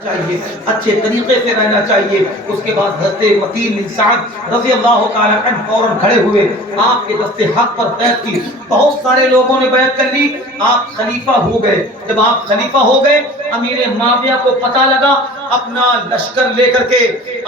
چاہیے، اچھے طریقے سے رہنا چاہیے۔ اس کے بعد حضرت وکیل بن سعد رضی اللہ تعالی عنہ فوراً کھڑے ہوئے، آپ کے دست حق پر بیعت کی۔ بہت سارے لوگوں نے بیعت کر لی، آپ خلیفہ ہو گئے۔ جب آپ خلیفہ ہو گئے، امیر معاویہ کو پتہ لگا، اپنا لشکر لے کر کے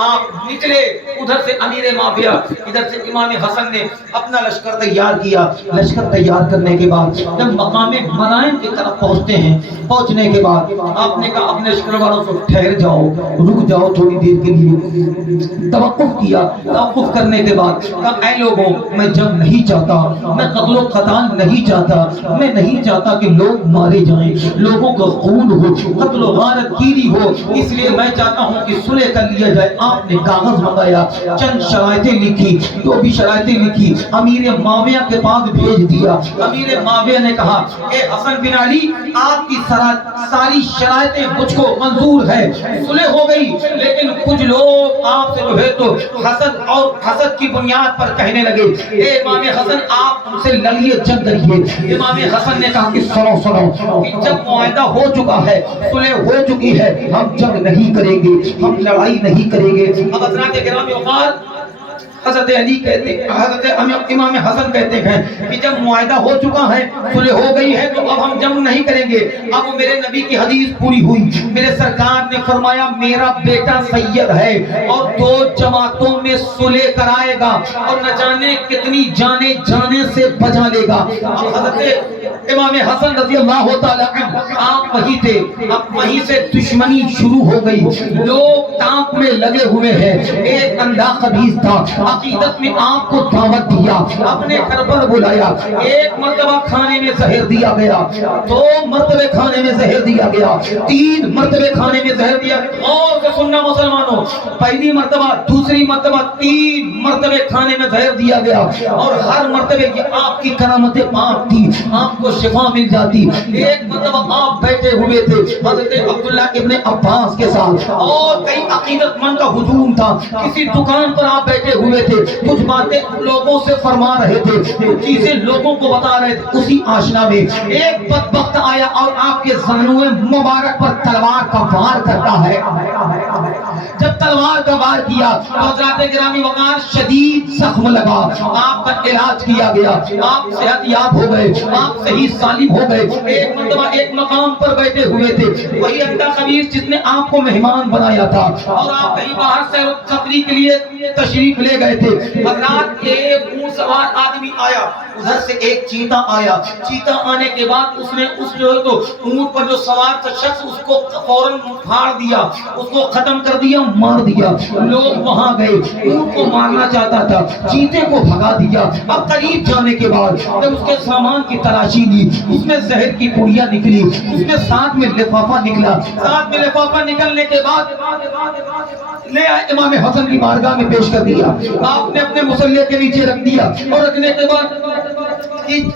آپ نکلے۔ ادھر سے امیر معاویہ، ادھر سے امام حسن نے اپنا لشکر تیار کیا۔ لشکر تیار کرنے کے بعد جب مقام مدائن کی طرف پہنچتے ہیں، پہنچنے کے بعد آپ نے کہا اپنے لشکر والوں سے ٹھہر جاؤ، رک جاؤ تھوڑی دیر کے لیے۔ توقف کیا، توقف کرنے کے بعد کہا اے لوگوں، میں جنگ نہیں چاہتا، میں قتل و قتال نہیں چاہتا، میں نہیں چاہتا کہ لوگ مارے جائیں، لوگوں کا خون ہو، قتل و غارت گیری ہو، اس لیے میں چاہتا ہوں کہ صلح کر لیا جائے۔ آپ نے کاغذ منگایا، چند شرائطیں لکھی، جو بھی شرائطیں لکھی امیر معاویہ کے پاس بھیج دیا۔ امیر معاویہ نے کہا اے حسن بن علی، آپ کی ساری شرائطیں مجھ کو منظور ہے، صلح ہو گئی، لیکن کچھ لوگ آپ سے جو ہے تو حسد اور حسد کی بنیاد پر کہنے لگے اے امام حسن آپ ان سے لڑیے، جنگ کریے۔ امام حسن نے کہا کہ سنو کہ جب معاہدہ ہو چکا ہے، صلح ہو چکی ہے، ہم جنگ نہیں کریں گے، ہم لڑائی نہیں کریں گے۔ اب حضرات گرامی اوقات حضرت علی کہتے ہیں، حضرت امام حسن کہتے ہیں کہ جب معاہدہ ہو چکا ہے، صلح ہو گئی ہے، تو اب ہم جنگ نہیں کریں گے۔ اب میرے نبی کی حدیث پوری ہوئی، میرے سرکار نے فرمایا میرا بیٹا سید ہے اور 2 جماعتوں میں صلح کرائے گا اور نہ جانے کتنی جانے جانے سے بچا لے گا۔ اب حضرت امام حسن رضی اللہ تعالی عنہ آپ وہی تھے، اب وہیں سے دشمنی شروع ہو گئی، لوگ ٹانک میں لگے ہوئے ہیں۔ ایک اندھا خبیث تھا، عقیدت میں آپ کو دعوت دیا، اپنے گھر پر بلایا، 1 مرتبہ کھانے میں زہر دیا گیا، 2 مرتبہ کھانے میں زہر دیا گیا، 3 مرتبہ کھانے میں زہر دیا گیا۔ اور سے سننا مسلمانوں، پہلی مرتبہ، دوسری مرتبہ، 3 مرتبہ کھانے میں زہر دیا گیا، اور ہر مرتبہ یہ آپ کی کرامت پاک تھی، آپ کو شفا مل جاتی۔ ایک مرتبہ آپ بیٹھے ہوئے تھے حضرت عبداللہ ابن عباس کے ساتھ، اور کئی عقیدت مند کا ہجوم تھا، کسی دکان پر آپ بیٹھے ہوئے تھے، کچھ باتیں لوگوں سے فرما رہے تھے، کچھ چیزیں لوگوں کو بتا رہے تھے۔ اسی آشنا میں ایک بدبخت آیا اور آپ کے زانوئے مبارک پر تلوار کا وار کرتا ہے۔ جب تلوار کا وار کیا تو حضرات گرامی وقار شدید زخم لگا، آپ کا علاج کیا گیا، آپ صحت یاب ہو گئے، آپ صحیح سالم ہو گئے۔ ایک مرتبہ ایک مقام پر بیٹھے ہوئے تھے، وہی اندھا خبیث جس نے آپ کو مہمان بنایا تھا، اور آپ کہیں باہر سے تفریح کے لیے تشریف لے گئے تھے۔ حضرات ایک اونٹ سوار آدمی آیا، ادھر سے ایک چیتا آیا، چیتا آنے کے بعد اس نے اس جو ہے تو اونٹ پر جو سوار تھا شخص اس کو فوراً پھاڑ دیا، اس کو ختم کر دیا، مار دیا۔ لوگ وہاں گئے، اونٹ کو مارنا چاہتا تھا، چیتے کو بھگا دیا۔ اب قریب جانے کے بعد جب اس کے سامان کی تلاشی لی، اس میں زہر کی پوڑیاں نکلی، اس میں ساتھ میں لفافہ نکلا، ساتھ میں لفافہ نکلنے کے بعد لے آئے امام حسن کی بارگاہ میں پیش کر دیا۔ آپ نے اپنے مصلی کے نیچے رکھ دیا، اور رکھنے کے بعد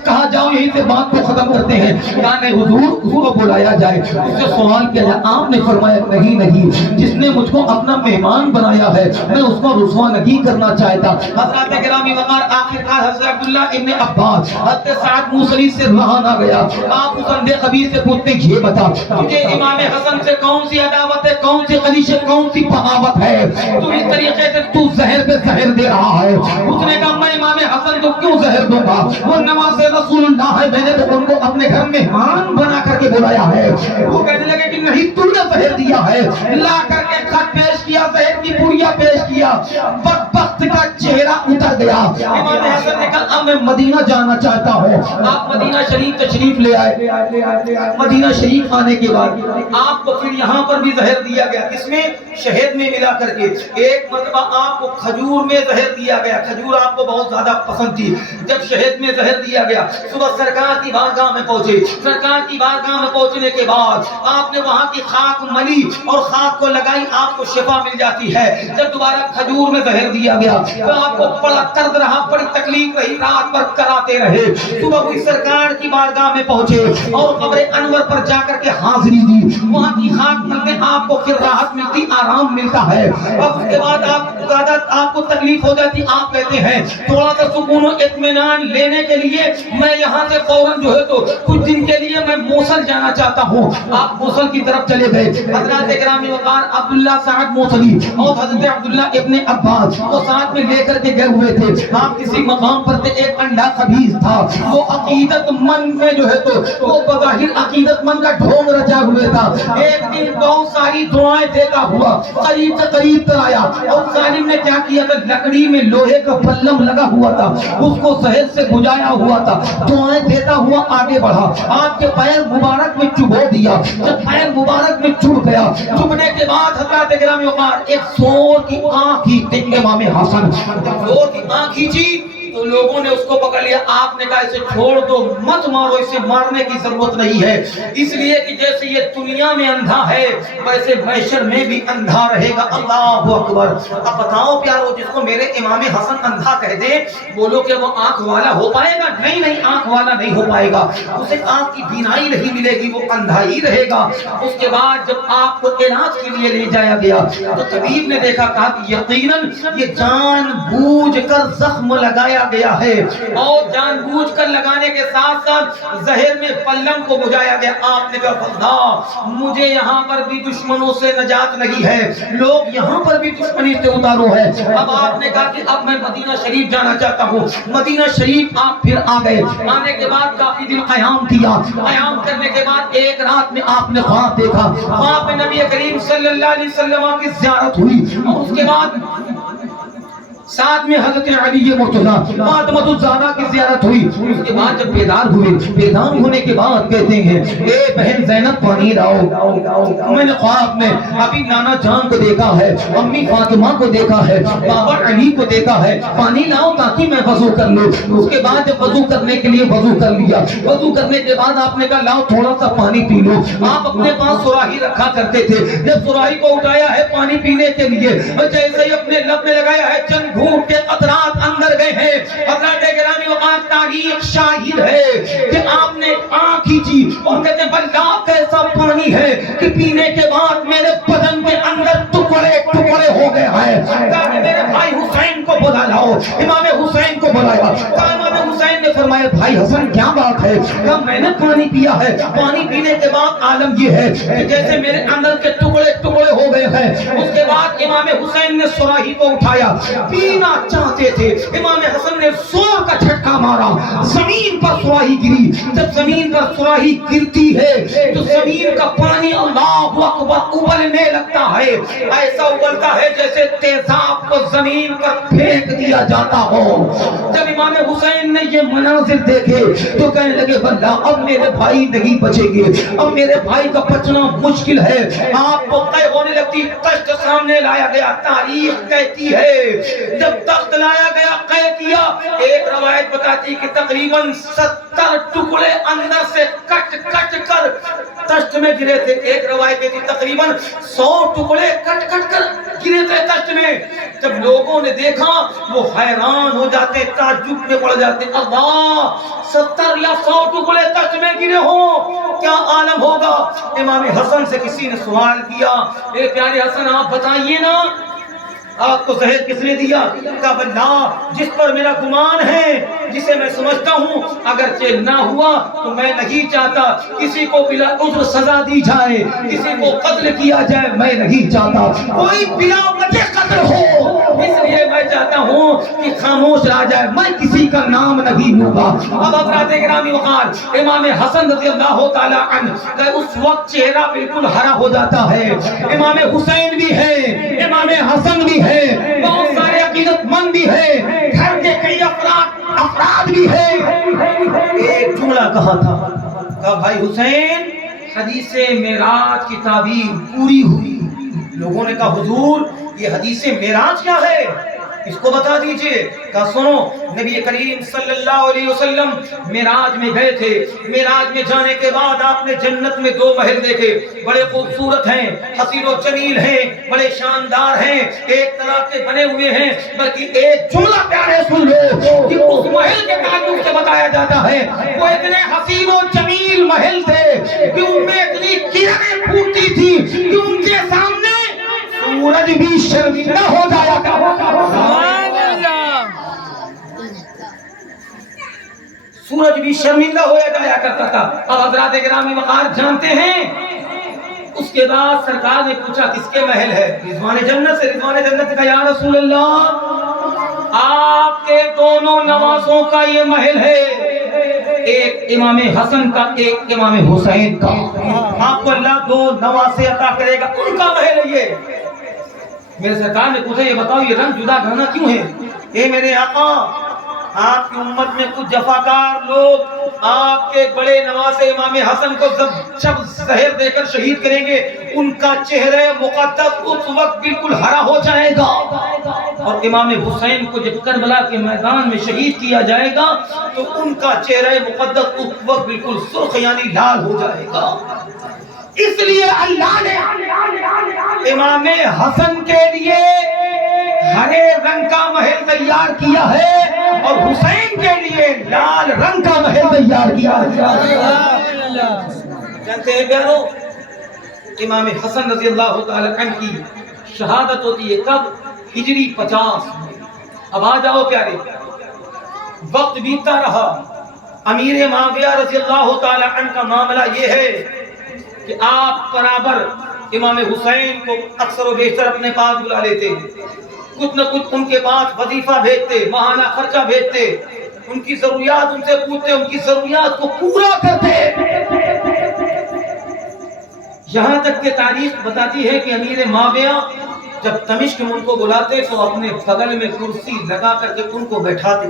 کہا جاؤ یہیں سے بات کو ختم کرتے ہیں۔ کہا نہیں حضور، اس کو بلایا جائے، اس سے سوال کیا جائے۔ آپ نے فرمایا نہیں نہیں، جس نے مجھ کو اپنا مہمان بنایا ہے میں اس کو رسوا نہیں کرنا چاہتا۔ حضرات گرامی وقار آخرکار حضرت عبداللہ ابن عباس حضرت سعد موصلی سے رہا نہ گیا۔ آپ اس اندھے خبیث سے پوچھتے یہ بتا تجھے امام حسن سے کون سی عداوت ہے، کون سی خلیشت، کون سی بغاوت ہے، تو اس طریقے سے تو زہر پہ زہر دے رہا ہے۔ اس نے کہا میں امام حسن کو کیوں زہر دوں گا، وہ نواز رسول اللہ ہے، میں نے تو ان کو اپنے گھر مہمان بنا کر کے بلایا ہے۔ وہ کہنے لگے کہ نہیں تو نے زہر دیا ہے، لا کر کے خط پیش کیا، زہر کی پوڑیاں پیش کیا، بدبخت کا چہرہ اتر گیا۔ امام حسن نے کہا اب میں مدینہ جانا چاہتا ہوں۔ آپ مدینہ شریف تشریف لے آئے۔ مدینہ شریف آنے کے بعد آپ کو پھر یہاں پر بھی زہر دیا گیا، کس میں؟ شہد میں ملا کر کے۔ ایک مرتبہ آپ کو کھجور میں زہر دیا گیا، کھجور آپ کو بہت زیادہ پسند تھی۔ جب شہد میں زہر دیا گیا، صبح سرکار کی بارگاہ میں پہنچے، سرکار کی بارگاہ میں پہنچنے کے بعد آپ نے وہاں کی خاک ملی اور خاک کو لگائی، آپ کو شفا مل جاتی ہے۔ ہوئی ہے. جب دوبارہ کھجور میں زہر دیا گیا تو آپ کو بڑا درد رہا, بڑی تکلیف رہی, رات بھر کراتے رہے. صبح ہوئی سرکار کی بارگاہ میں پہنچے اور قبر انور پر جا کر کے حاضری دی. وہاں کی خاک میں آپ کو پھر راحت ملتی, آرام ملتا ہے. اب اس کے بعد آپ کو تکلیف ہو جاتی. آپ کہتے ہیں تھوڑا سا سکون و اطمینان لینے کے لیے میں یہاں سے فوراً جو ہے تو کچھ دن کے لیے میں موصل جانا چاہتا ہوں. آپ موصل کی طرف چلے گئے. حضرات گرامی وقار عبداللہ سعد موصلی اور حضرت عبداللہ ابن عباس وہ ساتھ میں لے کر کے گئے ہوئے تھے. آپ کسی مقام پر تھے, ایک انڈا خبیث تھا. وہ عقیدت مند میں جو ہے تو وہ بظاہر عقیدت مند کا ڈھونگ رچا ہوئے تھا. ایک دن بہت ساری دعائیں دیتا ہوا قریب سے قریب تر آیا اور ظالم نے کیا کیا کہ لکڑی میں لوہے کا پلم لگا ہوا تھا, اس کو زہر سے بجھایا ہوا تھا. دعائیں دیتا ہوا آگے بڑھا, آپ کے پیر مبارک میں چبھو دیا. جب پیر مبارک میں چبھ گیا, چبھنے کے بعد حضرات گرامی وقار ایک زور کی آنکھ کھینچتے امام حسن, زور کی آنکھ کھینچی تو لوگوں نے اس کو پکڑ لیا. آپ نے کہا اسے چھوڑ دو, مت مارو, اسے مارنے کی ضرورت نہیں ہے, اس لیے کہ جیسے یہ دنیا میں اندھا ہے ویسے محشر میں بھی اندھا رہے گا. اللہ اکبر. اب بتاؤ پیارو, جس کو میرے امام حسن اندھا کہہ دے, بولو کہ وہ آنکھ والا ہو پائے گا؟ نہیں نہیں, آنکھ والا نہیں ہو پائے گا. اسے آنکھ کی بینائی نہیں ملے گی, وہ اندھا ہی رہے گا. اس کے بعد جب آپ کو علاج کے لیے لے جایا گیا تو طبیب نے دیکھا, کہا کہ یقیناً یہ جان بوجھ کر زخم لگایا گیا ہے اور جان بوجھ کر لگانے کے ساتھ ساتھ زہر میں پلم کو بجھایا گیا. آپ نے کہا اللہ, مجھے یہاں پر بھی دشمنوں سے نجات نہیں ہے, لوگ یہاں پر بھی دشمنی سے اتارو ہے. اب آپ نے کہا کہ اب میں مدینہ شریف جانا چاہتا ہوں. مدینہ شریف آپ پھر آ گئے. آنے کے بعد کافی دن قیام کیا. قیام کرنے کے بعد ایک رات میں آپ نے خواب دیکھا. خواب میں نبی کریم صلی اللہ علیہ وسلم کی زیارت ہوئی اور اس کے بعد ساتھ میں حضرت علی مرتضی فاطمہ الزہرا کی زیارت ہوئی. اس کے بعد جب بیدار ہوئے, بیدار ہونے کے بعد کہتے ہیں اے بہن زینب پانی لاؤ. میں نے خواب میں ابھی نانا جان کو دیکھا ہے, امی فاطمہ کو دیکھا ہے, بابا علی کو دیکھا ہے, پانی لاؤ تاکہ میں وضو کر لوں. اس کے بعد جب وضو کرنے کے لیے وضو کر لیا, وضو کرنے کے بعد آپ نے کہا لاؤ تھوڑا سا پانی پی لو. آپ اپنے پاس سراہی رکھا کرتے تھے. جب سراہی کو اٹھایا ہے پانی پینے کے لیے, جیسے ہی اپنے لب میں لگایا ہے چند گھونٹ کے قطرات اندر گئے ہیں. حضرات گرامی وقار تاریخ شاہد ہے کہ آپ نے آنکھ کھینچی اور کہتے ہیں اللہ کیسا پانی ہے کہ پینے کے بعد میرے بدن کے اندر ٹکڑے ٹکڑے ہو گئے ہیں. کہا کہ میرے بھائی حسین کو بلا لاؤ. امام حسین کو بلایا. کہا امام حسین نے فرمایا بھائی حسن کیا بات ہے؟ کہا میں نے پانی پیا ہے, پانی پینے کے بعد عالم یہ ہے کہ جیسے میرے اندر کے ٹکڑے ٹکڑے ہو گئے ہیں. اس کے بعد امام حسین نے سراہی کو اٹھایا, پینا چاہتے تھے. امام حسن نے زور کا جھٹکا مارا, زمین پر سراہی گری. جب زمین پر سراہی گرتی ہے تو زمین کا پانی اللہ اکبر ابلنے لگتا ہے. ایسا ابلتا ہے جیسے تیزاب کو زمین پر پھینک دیا جاتا ہو. جب امام حسین نے یہ مناظر دیکھے تو کہنے لگے واللہ اب میرے بھائی نہیں بچیں گے, اب میرے بھائی کا بچنا مشکل ہے. آپ کو قے ہونے لگتی. تخت سامنے لایا گیا. تاریخ کہتی ہے جب تخت لایا گیا قے کیا, ایک روایت بتاتی کہ تقریباً 70 ٹکڑے اندر سے کٹ کٹ کر تخت میں گرے تھے. ایک روایت کہتی تقریباً 100 ٹکڑے کٹ کٹ کر گرے تھے تخت میں. جب لوگوں نے دیکھا وہ حیران ہو جاتے, تعجب میں پڑ جاتے. اللہ, 70 یا 100 ٹکڑے تخت میں گرے ہوں, کیا عالم ہوگا. امام حسن سے کسی نے سوال کیا, اے پیارے حسن آپ بتائیے نا, آپ کو زہر کس نے دیا؟ کہا واللہ جس پر میرا گمان ہے, جسے میں سمجھتا ہوں اگرچہ نہ ہوا تو میں نہیں چاہتا کسی کو بلا عذر سزا دی جائے, کسی کو قتل کیا جائے, میں نہیں چاہتا کوئی بلا وجہ قتل ہو, اس لیے میں چاہتا ہوں کہ خاموش رہ جائے, میں کسی کا نام نہیں لوں گا. اب حضرات گرامی وقار امام حسن رضی اللہ تعالی عنہ کا اس وقت چہرہ بالکل ہرا ہو جاتا ہے. امام حسین بھی ہے, امام حسن بھی ہے, بہت سارے عقیدت مند بھی ہے, گھر کے کئی افراد بھی ہے. ایک جملہ کہا تھا, کہا بھائی حسین حدیث معراج کی تعبیر پوری ہوئی. لوگوں نے کہا حضور یہ حدیث معراج کیا ہے؟ اس کو بتا دیجئے۔ کہا سنو، نبی کریم صلی اللہ علیہ وسلم معراج میں گئے تھے، معراج میں جانے کے بعد آپ نے جنت میں 2 محل دیکھے، بڑے خوبصورت ہیں، حسین و جمیل ہیں، بڑے شاندار ہیں، ایک طرح کے بنے ہوئے ہیں، بلکہ ایک جملہ پیارے سن لو کہ اس محل کے تعلق سے بتایا جاتا ہے وہ اتنے حسین و جمیل محل تھے کہ ان میں اتنی کرنیں پھوٹتی تھی کہ ان کے سامنے سورج بھی شرمندہ ہو جایا سورج بھی شرمندہ ہو جایا کرتا تھا۔ اب حضرات گرامی وقار جانتے ہیں، اس کے بعد سرکار نے پوچھا کس کے محل ہے؟ رضوان جنت سے۔ رضوان جنت کا یا رسول اللہ آپ کے دونوں نوازوں کا یہ محل ہے، ایک امام حسن کا، ایک امام حسین کا، آپ کو اللہ 2 نواسے عطا کرے گا، ان کا محل ہے یہ۔ میرے سرکار نے پوچھا یہ بتاؤ یہ رنگ جدا کرنا کیوں ہے؟ اے میرے آقا، آپ کی امت میں کچھ جفاکار لوگ آپ کے بڑے نواسے امام حسن کو جب زہر دے کر شہید کریں گے، ان کا چہرہ مقدس اس وقت بالکل ہرا ہو جائے گا، اور امام حسین کو جب کربلا کے میدان میں شہید کیا جائے گا تو ان کا چہرہ مقدس اس وقت بالکل سرخ یعنی لال ہو جائے گا۔ اس لیے اللہ نے امام حسن کے لیے ہرے رنگ کا محل تیار کیا ہے اور حسین کے لیے لال رنگ کا محل تیار کیا ہے۔ جانتے ہیں پیارو، امام حسن رضی اللہ تعالی عنہ کی شہادت ہوتی ہے کب؟ ہجری 50 میں۔ اب آ جاؤ پیارے، وقت بیتتا رہا، امیر معاویہ رضی اللہ تعالی عنہ کا معاملہ یہ ہے کہ آپ برابر امام حسین کو اکثر و بیشتر اپنے پاس بلا لیتے، کچھ نہ کچھ ان کے پاس وظیفہ بھیجتے، ماہانہ خرچہ بھیجتے، ان کی ضروریات ان سے پوچھتے، ان کی ضروریات کو پورا کرتے۔ یہاں تک کہ تاریخ بتاتی ہے کہ امیر معاویہ جب دمشق میں ان کو بلاتے تو اپنے بغل میں کرسی لگا کر کے ان کو بیٹھاتے،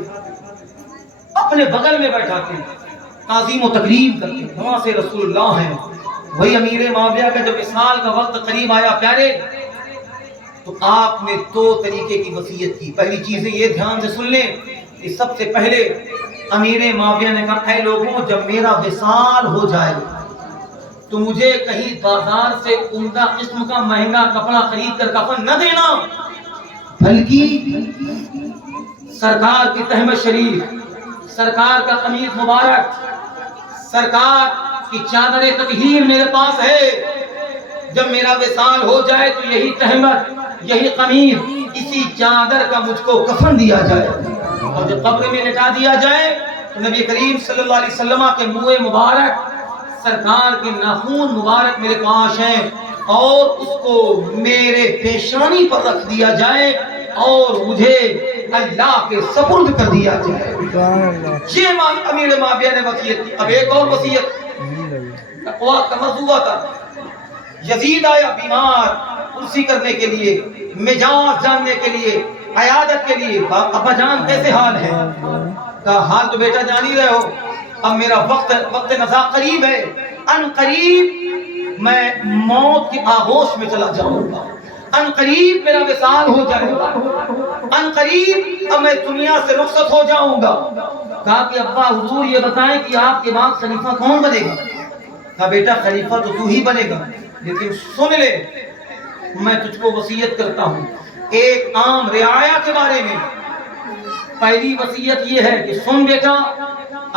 اپنے بغل میں بیٹھاتے، تعظیم و تکریم کرتے، وہاں سے رسول اللہ ہیں۔ وہی امیر معاویہ کا جب وصال کا وقت قریب آیا پیارے، تو آپ نے 2 طریقے کی وصیت کی۔ پہلی چیز یہ دھیان سے سن لیں کہ سب سے پہلے امیر معاویہ نے کہا اے لوگوں، جب میرا وصال ہو جائے تو مجھے کہیں بازار سے عمدہ قسم کا مہنگا کپڑا خرید کر کفن نہ دینا، بلکہ سرکار کی تہمت شریف، سرکار کا قمیص مبارک، سرکار کی چادر تطہیر میرے پاس ہے، جب میرا وصال ہو جائے تو یہی تہمت، یہی قمیص، اسی چادر کا مجھ کو کفن دیا جائے، اور جب قبر میں لٹا دیا جائے تو نبی کریم صلی اللہ علیہ وسلم کے منہ مبارک، سرکار کے ناخون مبارک میرے پاس ہیں، اور اس کو میرے پیشانی پر رکھ دیا جائے اور مجھے اللہ کے سپرد کر دیا جائے۔ یہ امیر معاویہ نے وصیت کی۔ اب ایک اور وصیت، تقویٰ کا موضوع تھا، یزید آیا بیمار، کرسی کرنے کے لیے، مزاج جاننے کے لیے، عیادت کے لیے، ابا جان کیسے حال ہے؟ کہا حال تو بیٹا جان ہی رہے ہو، اب میرا وقت نزا قریب ہے، ان قریب میں موت کی آغوش میں چلا جاؤں گا، ان قریب میرا وصال ہو جائے گا، ان قریب اب میں دنیا سے رخصت ہو جاؤں گا۔ کہا کہ ابا حضور یہ بتائیں کہ آپ کے بعد خلیفہ کون بنے گا؟ کہا بیٹا خلیفہ تو ہی بنے گا، لیکن سن لے میں تجھ کو وصیت کرتا ہوں ایک عام رعایا کے بارے میں۔ پہلی وصیت یہ ہے کہ سن بیٹا،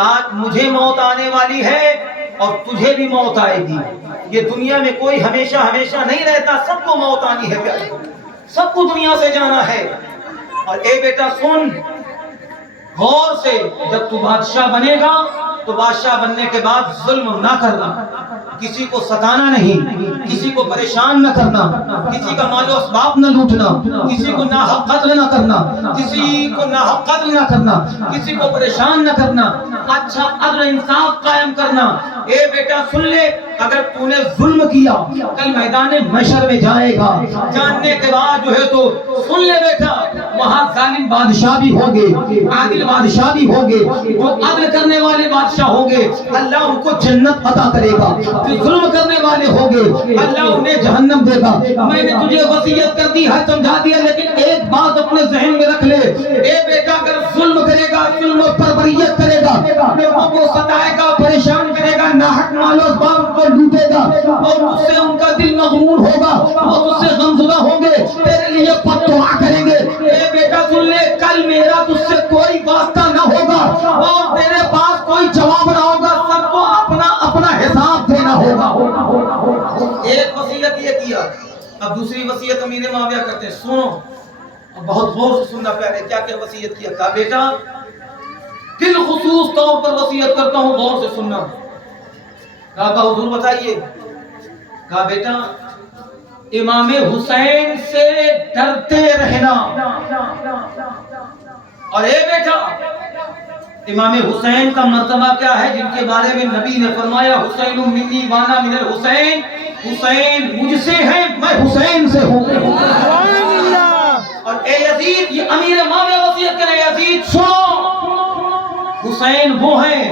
آج مجھے موت آنے والی ہے اور تجھے بھی موت آئے گی، یہ دنیا میں کوئی ہمیشہ نہیں رہتا، سب کو موت آنی ہے پیارے، سب کو دنیا سے جانا ہے۔ اور اے بیٹا سن غور سے، جب تو بادشاہ بنے گا تو بادشاہ بننے کے بعد ظلم نہ کرنا، کسی کو ستانا نہیں، کسی کو پریشان نہ کرنا، کسی کا مال و اسباب نہ لوٹنا، کسی کو ناحق قتل نہ کرنا، کسی کو پریشان نہ کرنا، اچھا عدل انصاف قائم کرنا، اے بیٹا سن لے، اگر تو نے ظلم کیا کل میدان محشر میں جائے گا، جاننے کے بعد جو ہے تو سن لے بیٹا، وہاں ظالم بادشاہ بھی ہوں گے، عادل بادشاہ بھی ہوں گے، جو عدل کرنے والے بادشاہ ہوں گے اللہ ان کو جنت عطا کرے گا، جو ظلم کرنے والے ہوں گے اللہ انہیں جہنم دے گا۔ میں نے تجھے وصیت کر دی ہے، سمجھا دیا، لیکن ایک بات اپنے ذہن میں رکھ لے، اے بیٹا اگر ظلم کرے گا، ظلم پر بریت کرے گا، لوگوں کو ستائے گا، پریشان کرے گا، ناحق مال و اسباب کو لوٹے گا، اور تجھ سے ان کا دل مغمور ہوگا، وہ تجھ سے غمزدہ ہوں گے، تیرے لیے بددعا کریں گے۔ اے بیٹا سن لے، کل میرا تجھ سے کوئی واسطہ نہ ہوگا اور تیرے پاس کوئی جواب نہ ہوگا، سب کو اپنا اپنا حساب دینا ہوگا۔ ایک وصیت یہ کیا، اب دوسری وصیت امیر معاویہ کرتے ہیں، سنو بہت غور سے سننا پیارے، کیا کیا وصیت کیا؟ کہا بیٹا بالخصوص طور پر وصیت کرتا ہوں، غور سے سننا۔ کہا حضور بتائیے؟ کہا بیٹا امام حسین سے ڈرتے رہنا، اور اے بیٹا امام حسین کا مرتبہ کیا ہے جن کے بارے میں نبی نے فرمایا حسین منی وانا من الحسین، حسین مجھ سے ہے میں حسین سے ہوں۔ اور اے یزید، یہ امیر معاویہ وصیت کرے، یزید سنو، حسین وہ ہیں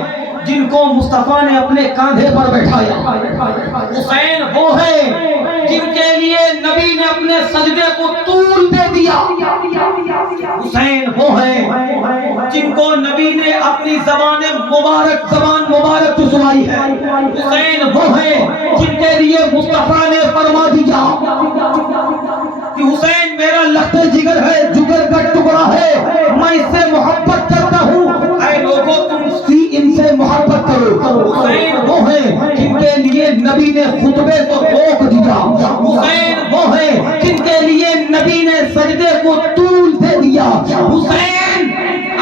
جن کو مصطفیٰ نے اپنے کاندھے پر بیٹھایا، حسین وہ ہیں جن کے لیے نبی نے اپنے سجدے کو طول دے دیا، حسین وہ ہیں جن کو نبی نے اپنی زبان مبارک چسوائی ہے، حسین وہ ہیں جن کے لیے مصطفیٰ نے فرما دیا کہ حسین میرا لخت جگر ہے، جگر کا ٹکڑا ہے، میں اس سے محبت کرتا ہوں، اے لوگوں تم ان سے محبت کرو۔ حسین وہ ہیں جن کے لیے نبی نے خطبے کو روک دیا، حسین وہ ہیں جن کے لیے نبی نے سجدے کو طول دے دیا، حسین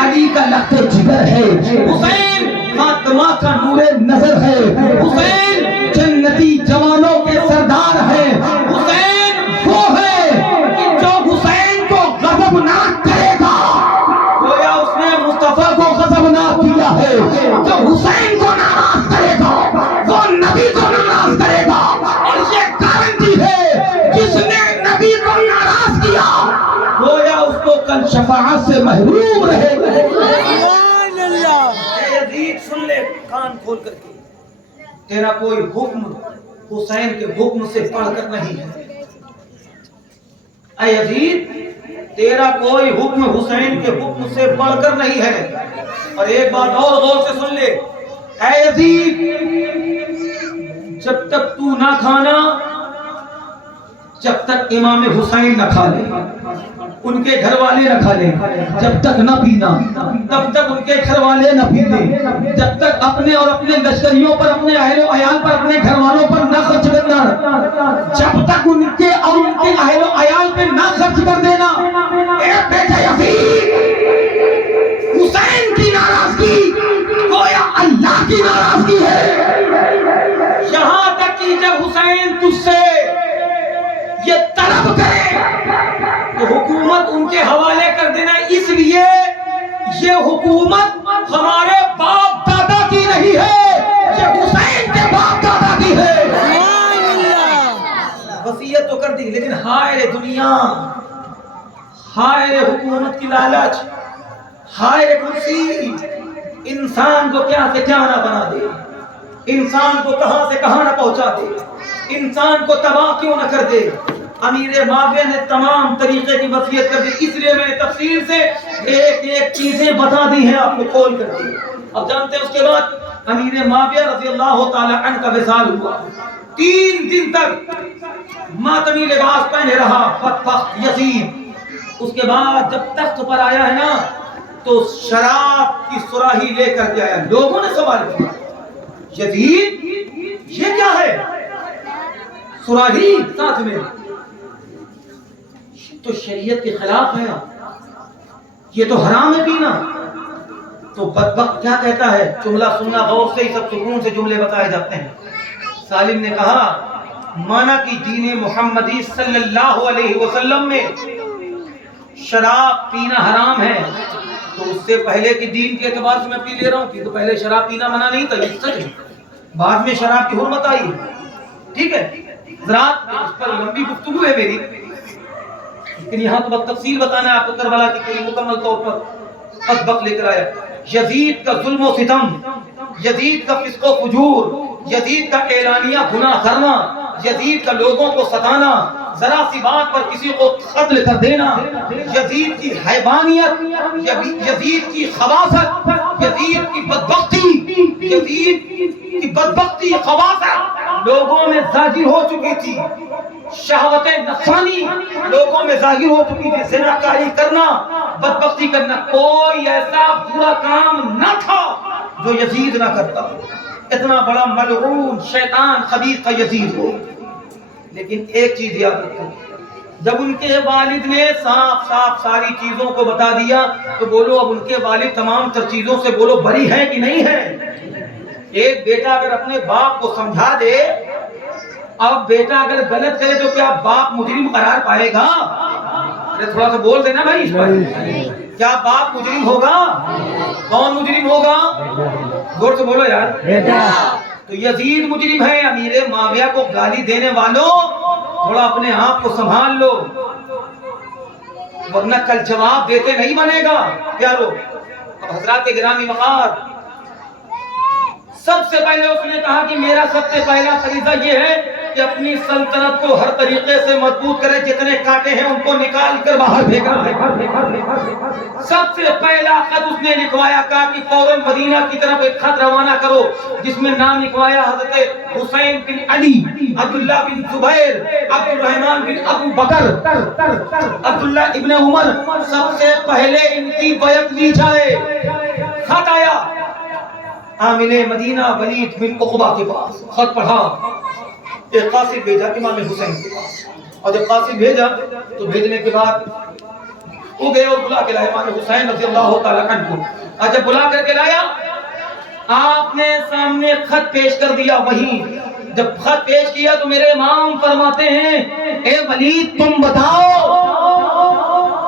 علی کا لخت جگر ہے، حسین فاطمہ کا نور نظر ہے، حسین جنتی جوانوں کے سردار ہے، حسین وہ ہے کہ جو حسین کو غضبناک کرے گا گویا اس نے مصطفیٰ کو غضبناک کیا ہے، جو حسین کو ناراض کرے گا وہ نبی کو ناراض کرے گا، اور یہ گارنٹی ہے جس نے نبی کو ناراض کیا گویا اس کو کل شفاعت سے محروم رہے گا۔ اے یزید سن لے کان کھول کر کے، تیرا کوئی حکم حسین کے حکم سے پڑھ کر نہیں ہے، اے یزید تیرا کوئی حکم حسین کے حکم سے پڑھ کر نہیں ہے۔ اور ایک بات اور غور سے سن لے، اے یزید جب تک تو نہ کھانا، جب تک امام حسین نہ کھا لے، ان کے گھر والے نہ کھا لیں، جب تک نہ پینا، تب تک ان کے گھر والے نہ پینے، جب تک اپنے اور اپنے لشکریوں پر، اپنے اہل و عیال پر، اپنے گھر والوں پر نہ خرچ کرنا، جب تک ان کے اور ان کے اہل و عیال پہ نہ خرچ کر دینا۔ اے بیٹا یزید، حسین کی ناراضگی گویا اللہ کی ناراضگی ہے، یہاں تک کہ جب حسین تجھ سے یہ طلب کرے تو حکومت ان کے حوالے کر دینا، اس لیے یہ حکومت ہمارے باپ دادا کی نہیں ہے، یہ حسین کے باپ دادا کی ہے۔ وصیت تو کر دی، لیکن ہائے رے دنیا، ہائے رے حکومت کی لالچ، ہائے رے کرسی، انسان کو کیا سے کیا نہ بنا دے، انسان کو کہاں سے کہاں نہ پہنچا دے، انسان کو تباہ کیوں نہ کر دے۔ امیر معاویہ نے تمام طریقے کی وصیت کر دی، اس لیے میں نے تفصیل سے ایک ایک چیزیں بتا دی ہیں آپ کو کھول کر دی۔ اب جانتے ہیں اس کے بعد امیر معاویہ رضی اللہ تعالی عنہ کا وصال ہوا، 3 دن تک ماتمی لباس پہنے رہا بدبخت یزید۔ اس کے بعد جب تخت پر آیا ہے نا تو شراب کی سراہی لے کر کے آیا، لوگوں نے سوال کیا یزید یہ کیا ہے، سراہی ساتھ میں، تو شریعت کے خلاف ہے، یہ تو حرام ہے پینا۔ تو بدبخت کیا کہتا ہے، جملہ سننا غور سے، ہی سب سکون سے جملے بتائے جاتے ہیں۔ سالم نے کہا مانا کہ دین محمدی صلی اللہ علیہ وسلم میں شراب پینا حرام ہے، تو اس سے پہلے کے دین کے اعتبار سے میں پی لے رہا ہوں، کہ تو پہلے شراب پینا منع نہیں تھا، یہ سچ ہے۔ بعد میں شراب کی حرمت آئی ہے، ٹھیک ہے حضرات، اس پر لمبی گفتگو ہے میری، لیکن یہاں تو بس تفصیل بتانا ہے آپ کو کربلا کی پوری مکمل طور پر بدبخت لے کر آیا۔ یزید کا ظلم و ستم، یزید کا فسق و فجور، یزید کا اعلانیہ گناہ کرنا، یزید کا لوگوں کو ستانا، ذرا سی بات پر کسی کو قتل کر دینا، یزید کی حیوانیت، یزید کی خباثت، یزید کی بدبختی، یزید کی بدبختی خباثت لوگوں میں ظاہر ہو چکی تھی، شہوت نفسانی لوگوں میں ظاہر ہو چکی تھی، زناکاری کرنا، بدبختی کرنا، کوئی ایسا برا کام نہ تھا جو یزید نہ کرتا، اتنا بڑا ملعون شیطان خبیث کا یزید ہو۔ لیکن ایک چیز یاد رکھو، جب ان کے والد نے صاف صاف ساری چیزوں کو بتا دیا تو بولو اب ان کے والد تمام تر چیزوں سے بولو بری ہے کہ نہیں ہے؟ ایک بیٹا اگر اپنے باپ کو سمجھا دے، اب بیٹا اگر غلط کرے تو کیا باپ مجرم قرار پائے گا؟ ارے تھوڑا سا بول دینا بھائی اس پر، کیا باپ مجرم ہوگا؟ کون مجرم ہوگا؟ زور سے بولو یار۔ تو یزید مجرم ہے، امیر معاویہ کو گالی دینے والوں تھوڑا اپنے آپ کو سنبھال لو، ورنہ کل جواب دیتے نہیں بنے گا پیارو۔ اب حضرات گرامی وقار، سب سے پہلے اس نے کہا کہ میرا سب سے پہلا فریضہ یہ ہے کہ اپنی سلطنت کو ہر طریقے سے مضبوط کرے، جتنے کاٹے ہیں ان کو نکال کر باہر پھینکا۔ سب سے پہلا خط اس نے لکھوایا، کہا کہ فوراً مدینہ کی طرف ایک خط روانہ کرو جس میں نام لکھوایا حضرت حسین بن علی، عبداللہ بن زبیر، عبد الرحمن بن ابو بکر، عبداللہ ابن عمر، سب سے پہلے ان کی بیعت لی جائے۔ خط آیا عامل مدینہ ولید بن عقبہ کے پاس، خط پڑھا، ایک قاصد بھیجا امام حسین کے پاس، اور جب قاصد بھیجا تو بھیجنے کے بعد وہ گئے اور بلا کے لائے امام حسین رضی اللہ تعالیٰ عنہ کو، اور جب بلا کر کے لایا آپ نے سامنے خط پیش کر دیا۔ وہیں جب خط پیش کیا تو میرے امام فرماتے ہیں اے ولید تم بتاؤ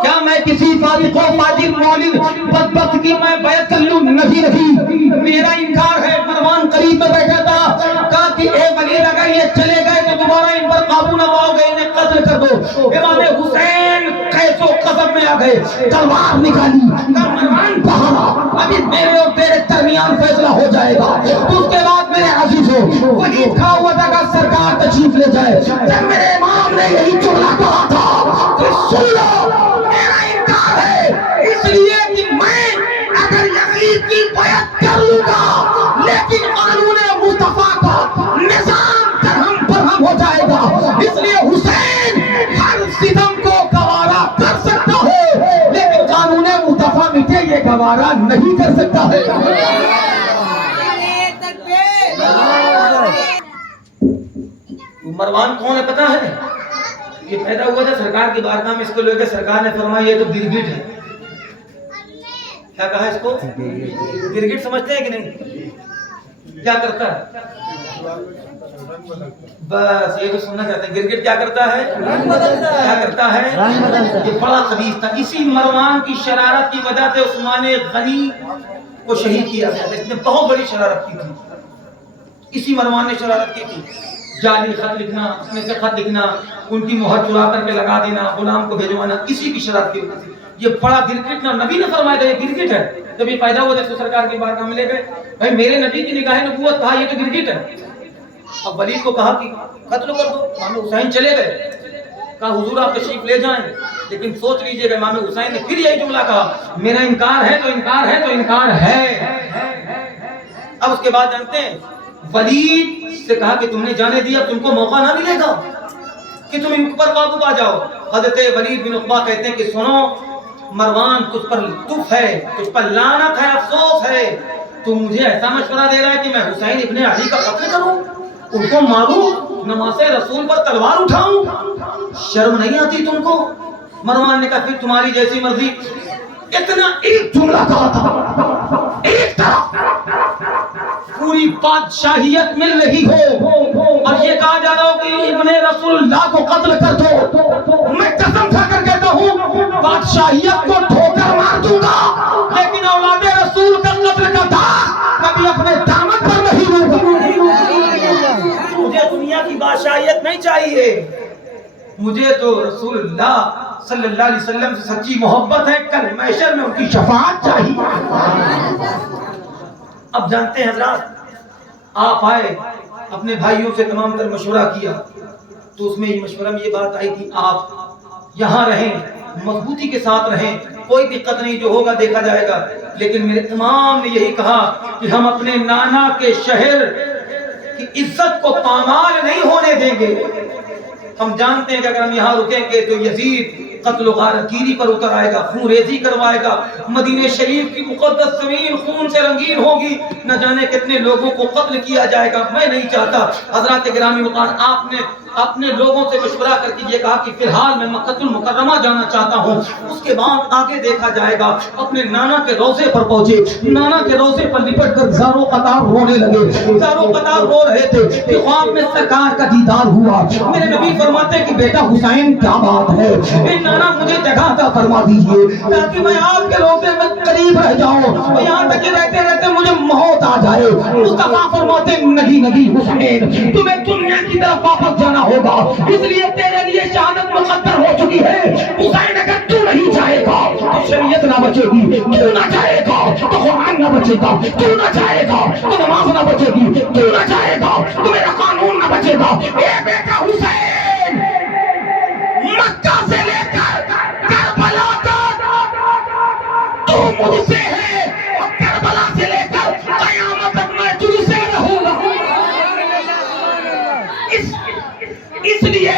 کیا میں کسی فارق و فاجر مولد بدبخت کی میں بیعت کر لوں؟ نہیں، میرا انکار ہے۔ مروان قریب میں بیٹھا تھا، کہا کہ اے ولید اگر یہ چلے گئے تو دوبارہ ان پر قابو نہ پاؤ گے، انہیں قتل کر دو۔ امام حسین قیس و قذب میں آ گئے، تلوار نکالی، مروان بہانا، ابھی میرے اور تیرے درمیان فیصلہ ہو جائے گا۔ تو اس کے بعد میرے عزیزوں ولید کھا ہوا تھا کہ سرکار تشریف لے جائے، جب میرے امام نے یہی جملہ کہا تھا کہ سن لو میرا انکار ہے، اس لیے کہ میں اگر یزید کی بیعت کر لوں گا لیکن قانون مصطفیٰ کا نظام درہم برہم ہو جائے گا، اس لیے حسین ہر ستم کو گوارا کر سکتا ہے لیکن قانون مصطفیٰ مٹے یہ گوارا نہیں کر سکتا ہے۔ مروان کون ہے پتا ہے؟ یہ پیدا ہوا تھا سرکار کی بارگاہ میں، اس کو لے کے سرکار نے فرمایا یہ تو گرگٹ ہے۔ کیا کہا اس کو؟ گرگٹ سمجھتے ہیں کہ نہیں؟ کیا کرتا ہے؟ بس یہ تو سننا چاہتے ہیں، گرگٹ کیا کرتا ہے؟ کیا کرتا ہے؟ یہ بڑا خبیث تھا۔ اسی مروان کی شرارت کی وجہ سے عثمان غنی کو شہید کیا گیا تھا۔ اس نے بہت بڑی شرارت کی تھی، اسی مروان نے شرارت کی تھی، جعلی خط لکھنا، اس میں سے خط لکھنا، ان کی مہر چرا کر کے لگا دینا، غلام کو بھیجوانا، اسی کی شرارت کی وجہ سے یہ بڑا گرگٹ نا، نبی نے فرمایا تھا یہ گرگٹ ہے۔ جب یہ پیدا ہوا تو سرکار کی بارگاہ میں لے گئے، بھائی میرے نبی کی نگاہ نبوت، کہا یہ تو گرگٹ ہے۔ اب ولید کو کہا کہ قتل کر دو، امام حسین چلے گئے، کہا حضور آپ تشریف لے جائیں، لیکن سوچ لیجئے گا امام حسین نے پھر یہی جملہ کہا میرا انکار ہے تو انکار ہے تو انکار ہے۔ اب اس کے بعد جانتے ہیں ولید سے کہا کہ تم نے جانے دیا، تم کو موقع نہ ملے گا کہ تم ان پر قابو پا جاؤ۔ حضرت ولید بن عقبہ کہتے ہیں کہ سنو مروان تجھ پر لطف ہے، تجھ پر لعنت ہے، افسوس ہے، تو مجھے ایسا مشورہ دے رہا ہے کہ میں حسین ابن علی کا قتل کروں، ان کو ماروں، نماز رسول پر تلوار اٹھاؤں؟ شرم نہیں آتی تم کو؟ مروان نے کہا پھر تمہاری جیسی مرضی۔ اتنا ایک جملہ کہا تھا، ایک طرف پوری بادشاہیت مل رہی ہو اور یہ کہا جا رہا ہو کہ ابن رسول اللہ کو قتل کر دو، میں قسم کھا کر کہتا ہوں بادشاہیت کو ٹھوکر مار دوں گا لیکن اولاد رسول کا قتل کا داغ کبھی اپنے دامن پر نہیں لوں گا۔ چاہیے, مجھے تو رسول اللہ صلی اللہ علیہ وسلم سے سچی محبت ہے, کل محشر میں ان کی شفاعت چاہیے. اب جانتے ہیں حضرات, آپ آئے, اپنے بھائیوں سے تمام تر مشورہ کیا, تو اس میں یہ مشورہ میں یہ بات آئی کہ آپ یہاں رہیں, مضبوطی کے ساتھ رہیں, کوئی دقت نہیں, جو ہوگا دیکھا جائے گا. لیکن میرے امام نے یہی کہا کہ ہم اپنے نانا کے شہر کی عزت کو پامال نہیں ہونے دیں گے. ہم جانتے ہیں کہ اگر ہم یہاں رکیں گے تو یزید قتل و غارتگیری پر اتر آئے گا, خون ریزی کروائے گا, مدینہ شریف کی مقدس زمین خون سے رنگین ہوگی, نہ جانے کتنے لوگوں کو قتل کیا جائے گا. میں نہیں چاہتا. حضرات گرامی وقار, آپ نے اپنے لوگوں سے مشورہ کر کے یہ کہا کہ فی الحال میں مکہ المکرمہ جانا چاہتا ہوں, اس کے بعد آگے دیکھا جائے گا. اپنے نانا کے روضے پر پہنچے, نانا کے روضے پر لپٹ کر زاروں قطار رونے لگے. زاروں قطار رو رہے تھے کہ خواب میں سرکار کا دیدار ہوا. میرے نبی فرماتے کہ بیٹا حسین کیا بات ہے, اے نانا مجھے جگہ عطا فرما دیجئے تاکہ میں آپ کے روضے میں قریب رہ جاؤں, یہاں تک کہ رہتے رہتے مجھے موت آ جائے. مصطفیٰ فرماتے نہیں نہیں حسین, تمہیں دنیا کی طرف واپس جانا ہوگا, اس لیے تیرے لیے شہادت مقدر ہو چکی ہے. حسین اگر تو نہیں جائے گا تو شریعت نہ بچے گی, تو نہ جائے گا تو قرآن نہ بچے گا, تو نہ جائے گا تو نماز نہ بچے گی, تو نہ جائے گا تو میرا قانون نہ بچے گا. اے بیٹا حسین, مکہ سے لے کر کربلا تک تو مجھ سے ہے, اور کربلا سے لے کر قیامت تک میں تجھ سے رہوں گا. اس لیے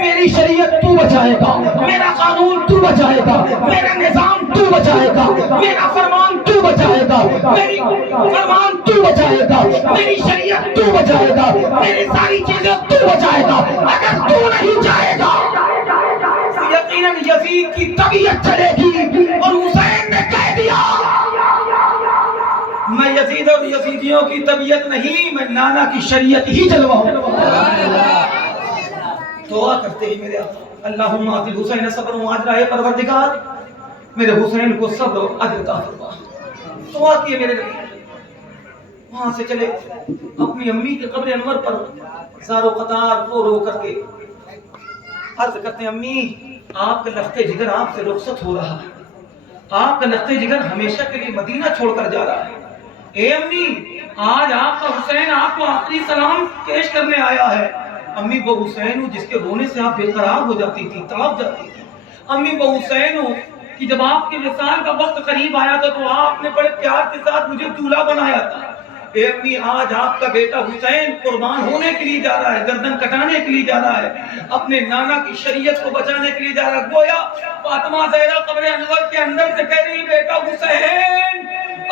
میری شریعت تو بچائے گا, میرا قانون تو بچائے گا, میرا نظام تو بچائے گا, میرا فرمان تو بچائے گا, میری فرمان تو بچائے گا, میری شریعت تو بچائے گا, میری ساری چیزیں تو بچائے گا. اگر تو نہیں جائے گا یقیناً یزید کی طبیعت چلے گی. اور حسین نے کہہ دیا میں یزید اور یزیدیوں کی طبیعت نہیں, میں نانا کی شریعت ہی چلواؤں. دعا کرتے ہیں میرے اللہم آتی حسین صبر و اجر, پروردگار میرے حسین کو صبر و اجر عطا فرما. دعا کیے میرے نبی. وہاں سے چلے اپنی امی کے قبر انور پر زارو قطار رو رو کر کے عرض کرتے ہیں, امی آپ کا لخت جگر آپ سے رخصت ہو رہا ہے, آپ کا لخت جگر ہمیشہ کے لیے مدینہ چھوڑ کر جا رہا ہے. اے امی, آج آپ کا حسین آپ کو آخری سلام پیش کرنے آیا ہے. امی وہ حسین ہوں جس کے رونے سے آپ بے قرار ہو جاتی تھی, تڑپ جاتی تھی. امی وہ حسین ہوں کہ جب آپ کے وصال کا وقت قریب آیا تھا تو آپ نے بڑے پیار کے ساتھ مجھے دولہا بنایا تھا. اے امی, آج آپ کا بیٹا حسین قربان ہونے کے لیے جا رہا ہے, گردن کٹانے کے لیے جا رہا ہے, اپنے نانا کی شریعت کو بچانے کے لیے جا رہا ہے. گویا فاطمہ زہرا قبر انور کے اندر سے کہہ رہی, بیٹا حسین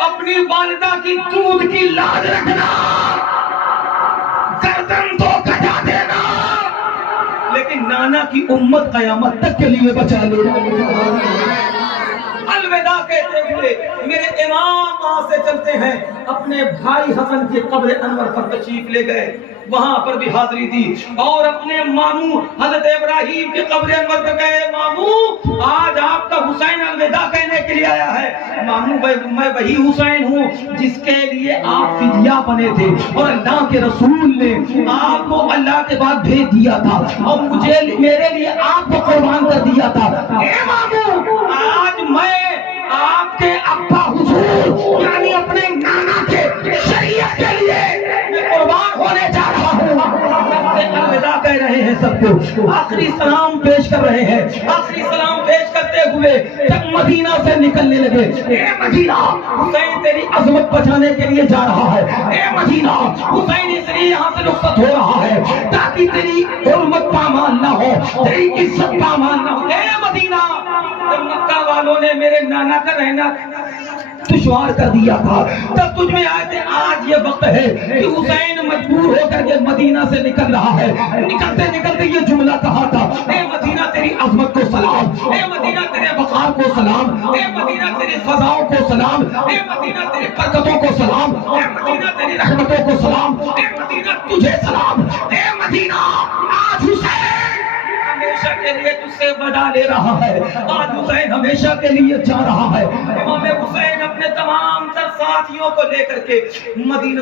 اپنی والدہ کی دودھ کی لاج رکھنا, گردن تو کٹا دینا, لیکن نانا کی امت قیامت تک کے لیے بچا لے. الوداع کہتے ہوئے میرے امام وہاں سے چلتے ہیں, اپنے بھائی حسن کی قبر انور پر تشریف لے گئے, وہاں پر بھی حاضری دی, اور اپنے ماموں حضرت ابراہیم کی قبر انور پر گئے. ماموں آج آپ کا حسین الوداع کہنے کے لیے آیا ہے. ماموں میں وہی حسین ہوں جس کے لیے آپ فدیہ بنے تھے, اور اللہ کے رسول نے آپ کو اللہ کے بعد بھیج دیا تھا, اور مجھے میرے لیے آپ کو قربان کر دیا تھا. اے ماموں, آج میں آپ کے ابا حضور یعنی اپنے نانا کے شریعت کے لیے میں قربان ہونے جا رہا ہوں. الوداع کہہ رہے ہیں سب کو, آخری سلام پیش کر رہے ہیں. آخری سلام پیش کرتے ہوئے جب مدینہ سے نکلنے لگے, اے مدینہ حسین تیری عظمت بچانے کے لیے جا رہا ہے. اے مدینہ حسین اس لیے یہاں سے رخصت ہو رہا ہے تاکہ تیری حرمت پامال نہ ہو, تیری عزت پامال نہ ہو. اے مدینہ, جب مکہ والوں نے میرے نانا کا رہنا دشوار کر دیا تھا تب تجھ میں آئے تھے. آج یہ وقت ہے کہ حسین مجبور ہو کر کے مدینہ سے نکل رہا ہے. نکلتے نکلتے یہ جملہ کہا تھا, اے مدینہ تیری عظمت کو سلام, اے مدینہ تیرے وقار کو سلام, اے مدینہ تیری فضاؤں کو سلام, اے مدینہ تیری برکتوں کو سلام, اے مدینہ تیری رحمتوں کو سلام, اے مدینہ تجھے سلام. اے مدینہ, آج حسین ہمیشہ کے لیے تجھ سے وعدہ لے رہا ہے. آج حسین ہمیشہ کے لیے جا رہا ہے. امام حسین اپنے تمام تر ساتھیوں کو لے کر کے مدینہ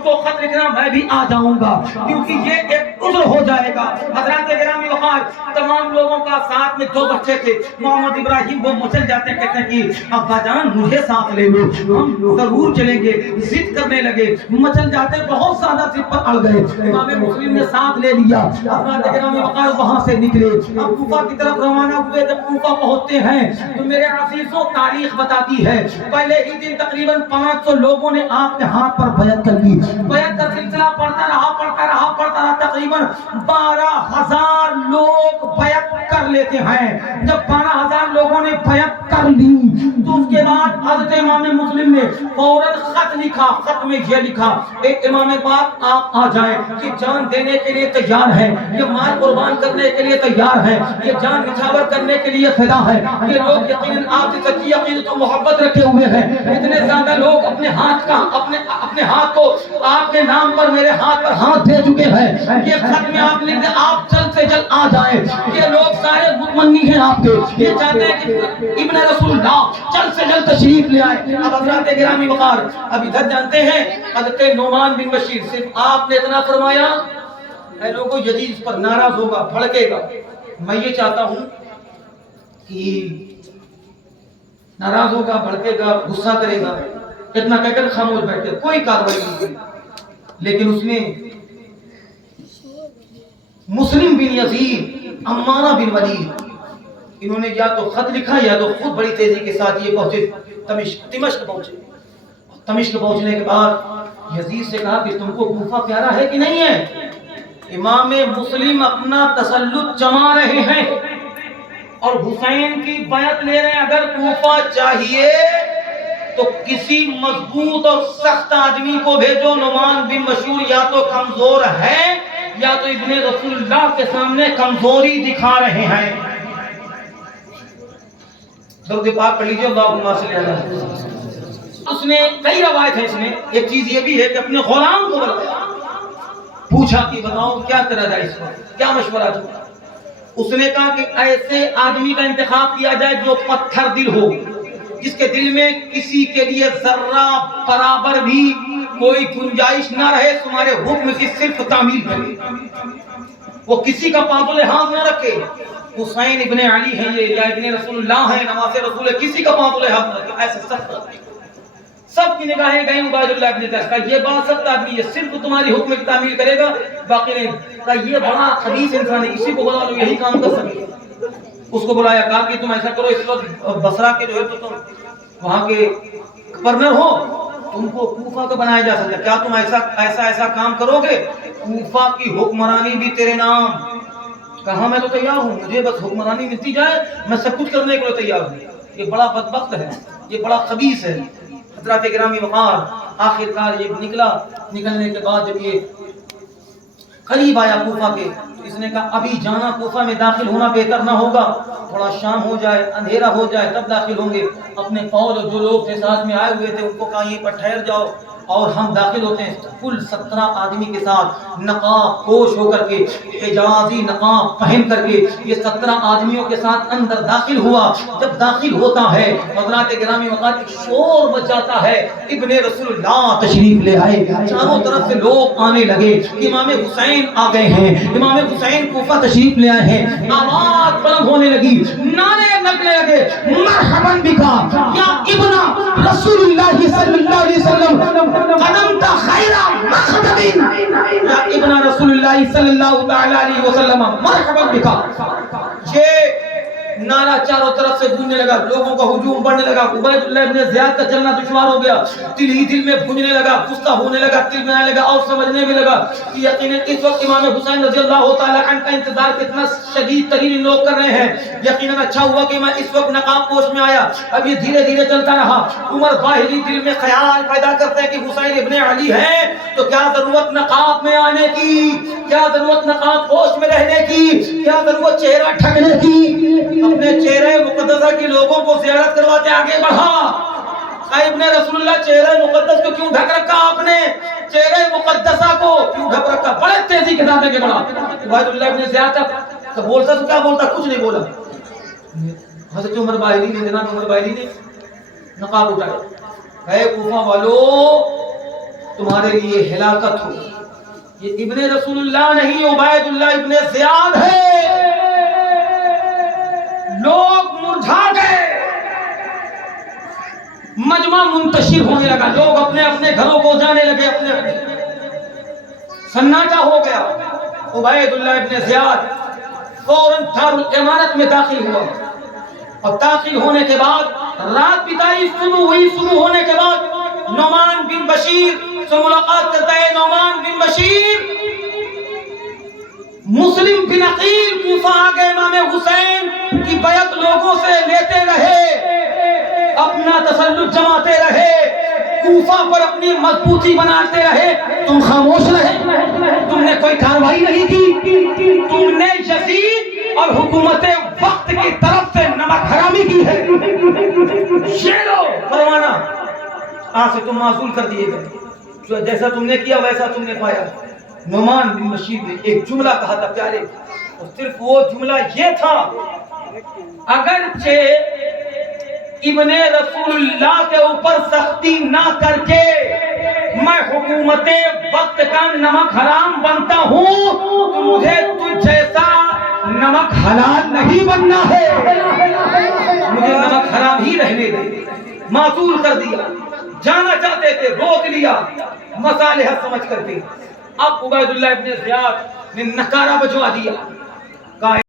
مجھ کو خط لکھنا میں بھی آ جاؤں گا کیونکہ یہ ایک عذر ہو جائے گا۔ حضرات گرامی وقار تمام لوگوں کا ساتھ میں 2 بچے تھے، محمد ابراہیم وہ مچل جاتے کہتے ہیں کہ ابا جان مجھے ساتھ لے لو، ہم ضرور چلیں گے، ضد کرنے لگے، مچل جاتے بہت زیادہ ضد پر اڑ گئے۔ امام مسلم نے ساتھ لے لیا، حضرات گرامی وقار وہاں سے نکلے، اب کوفہ کی طرف روانہ ہوئے۔ جب کوفہ پہنچتے ہیں تو میرے عزیزوں تاریخ بتاتی ہے پہلے ہی دن تقریباً 500 لوگوں نے آپ کے ہاتھ پر بیعت کر لی۔ بیعت کا سلسلہ پڑتا رہا تقریباً 12,000 لوگ بیعت کر لیتے ہیں۔ جب 12,000 لوگوں نے بیعت کر لی تو اس کے بعد حضرت امام مسلم نے فوراً خط لکھا، خط میں یہ لکھا ایک امام پاک آپ آ جائیں کہ جان دینے کے لیے تیار ہے، یہ مال قربان کرنے کے لیے تیار ہے، یہ جان نچھاور کرنے کے لیے فدا ہے۔ یہ لوگ یقیناً آپ سے سچی یقین تو محبت رکھے ہوئے ہیں، اتنے زیادہ لوگ اپنے ہاتھ کو آپ کے نام پر میرے ہاتھ پر ہاتھ دے چکے ہیں۔ یہ خط میں آپ لکھ دیں آپ جلد سے جلد آ جائیں۔ یہ لوگ سارے متمنی ہیں آپ کے، یہ چاہتے ہیں کہ ابن رسول اللہ جلد سے جلد تشریف لے آئے۔ اب حضرات گرامی وقار اب ادھر جانتے ہیں حضرت نعمان بن بشیر صرف آپ نے اتنا فرمایا اے لوگوں یزید اس پر ناراض ہوگا، بھڑکے گا، میں یہ چاہتا ہوں کہ ناراض ہوگا، بھڑکے گا، غصہ کرے گا، اتنا کہہ کر خاموش بیٹھے، کوئی کارروائی نہیں کی۔ لیکن اس میں مسلم بن یزید، عمارہ بن ولید، انہوں نے یا تو خط لکھا یا تو خود بڑی تیزی کے ساتھ یہ پہنچے دمشق پہنچے۔ دمشق پہنچنے کے بعد یزید سے کہا کہ تم کو کوفہ پیارا ہے کہ نہیں ہے؟ امام مسلم اپنا تسلط جما رہے ہیں اور حسین کی بیعت لے رہے ہیں، اگر کوفہ چاہیے تو کسی مضبوط اور سخت آدمی کو بھیجو۔ نعمان بن بشیر یا تو کمزور ہے یا تو ابن رسول اللہ کے سامنے کمزوری دکھا رہے ہیں۔ درود پاک پڑھ لیجیے اللہم صلی علی محمد۔ اس نے کئی روایت ہے، اس میں ایک چیز یہ بھی ہے کہ اپنے غلام کو بلایا، پوچھا کہ بتاؤ کیا کرا جائے، اس وقت کیا مشورہ دو؟ اس نے کہا کہ ایسے آدمی کا انتخاب کیا جائے جو پتھر دل ہو، جس کے دل میں کسی کے لیے ذرہ برابر بھی کوئی گنجائش نہ رہے، تمہارے حکم کی صرف تعمیل کرے، وہ کسی کا پاس و لحاظ نہ رکھے۔ حسین ابن علی ہیں یہ، یا ابن رسول اللہ ہیں، نواز رسول ہے، کسی کا پاس و لحاظ نہ رکھے، ایسے سب کی نگاہیں گئیں عبید اللہ ابن زیاد کا، یہ بات سخت آدمی ہے، صرف تمہاری حکم کی تعمیل کرے گا، باقی نہیں۔ کہا یہ بڑا خبیث انسان ہے، اسی کو بلا لو، یہی کام کر سکے۔ اس کو بلایا، کہا کہ تم ایسا کرو، اس وقت بصرہ کے جو ہے تو تم وہاں کے گورنر ہو، تم کو کوفہ کا بنایا جا سکتا ہے، کیا تم ایسا کام کرو گے؟ کوفہ کی حکمرانی بھی تیرے نام۔ کہا میں تو تیار ہوں، مجھے بس حکمرانی ملتی جائے، میں سب کچھ کرنے کے لیے تیار ہوں۔ یہ بڑا بدبخت ہے، یہ بڑا خبیث ہے۔ حضرات گرامی وقار آخر کار یہ نکلنے کے بعد جب یہ قریب آیا کوفہ کے، اس نے کہا ابھی جانا کوفہ میں داخل ہونا بہتر نہ ہوگا، تھوڑا شام ہو جائے، اندھیرا ہو جائے تب داخل ہوں گے۔ اپنے فوج اور جو لوگ تھے ساتھ میں آئے ہوئے تھے ان کو کہا یہیں پر ٹھہر جاؤ اور ہم داخل ہوتے ہیں۔ کل 17 آدمی کے ساتھ نقاب پوش ہو کر کے، حجازی نقاب پہن کر کے یہ 17 آدمیوں کے ساتھ اندر داخل ہوا۔ جب داخل ہوتا ہے حضرات گرامی وقار ایک شور مچ جاتا ہے، ابن رسول اللہ تشریف لے آئے، چاروں طرف سے لوگ آنے لگے، امام حسین آ گئے ہیں، امام حسین کوفہ تشریف لے آئے ہیں۔ آواز بلند ہونے لگی، نعرے لگنے لگے، مرحبا بکا یا ابن رسول اللہ صلی اللہ علیہ وسلم، قدمت خیر مقدم یا ابن رسول اللہ صلی اللہ علیہ وسلم، مرحبا بکا۔ یہ نعرہ چاروں طرف سے گونجنے لگا، لوگوں کا ہجوم بڑھنے لگا، عبید اللہ ابن زیاد کا چلنا دشوار ہو گیا، دل ہی دل میں گونجنے لگا، غصہ ہونے لگا، دل میں آنے لگا اور سمجھنے بھی لگا کہ یقیناً اس وقت امام حسین رضی اللہ تعالیٰ عنہ کا انتظار کتنا شدید ترین لوگ کر رہے ہیں۔ یقیناً اچھا ہوا کہ میں اس وقت نقاب پوش میں آیا۔ اب یہ دھیرے دھیرے چلتا رہا، عمر باہری دل میں خیال پیدا کرتے ہیں کہ حسین ابن علی ہیں تو کیا ضرورت نقاب میں آنے کی، کیا ضرورت نقاب پوش میں رہنے کی، کیا ضرورت چہرہ ڈھکنے کی، اپنے چہرے مقدسہ کی لوگوں کو زیارت کرواتے آگے بڑھا۔ ابن رسول اللہ چہرے مقدس کو کیوں ڈھک رکھا آپ نے، چہرے مقدسہ کو کیوں ڈھک رکھا، بڑے تیزی کے ساتھ آگے بڑھا۔ عبید اللہ ابن زیاد کا بولتا تو کیا بولتا، کچھ نہیں بولا۔ حضرت عمر باہری نے، جناب عمر باہری نے نقاب اٹھایا، اے کوفہ والو تمہارے لیے ہلاکت ہو. یہ ابن رسول اللہ نہیں، عبید اللہ ابن زیاد ہے. لوگ مرجھا گئے، مجمع منتشر ہونے لگا، لوگ اپنے اپنے گھروں کو جانے لگے، اپنے اپنے سناٹا ہو گیا. عبید اللہ ابن زیاد فوراً دارالامارت میں داخل ہوا، اور داخل ہونے کے بعد رات بتائی، صبح ہوئی. صبح ہونے کے بعد نعمان بن بشیر سے ملاقات کرتا ہے. نعمان بن بشیر مسلم بن عقیل کوفہ آگے امام حسین کی بیعت لوگوں سے لیتے رہے، اپنا تسلط جماتے رہے، کوفہ پر اپنی مضبوطی بناتے رہے. تم خاموش رہے، تم نے کوئی کارروائی نہیں کی. تم نے یزید اور حکومت وقت کی طرف سے نمک حرامی کی ہے. یہ لو پروانہ، آج سے تم معزول کر دیے گئے، جیسا تم نے کیا ویسا تم نے پایا. نعمان بن بشیر نے ایک جملہ کہا تھا پیارے، اور صرف وہ جملہ یہ تھا، اگرچہ ابن رسول اللہ کے اوپر سختی نہ کر کے میں حکومت وقت کا نمک حرام بنتا ہوں، تو مجھے تجھ جیسا نمک حلال نہیں بننا ہے. مجھے نمک حرام ہی رہنے دے. معذور کر دیا، جانا چاہتے تھے روک لیا مصالحت سمجھ کر کے. اب عبید اللہ ابن زیاد نے نکارہ بجوا دیا.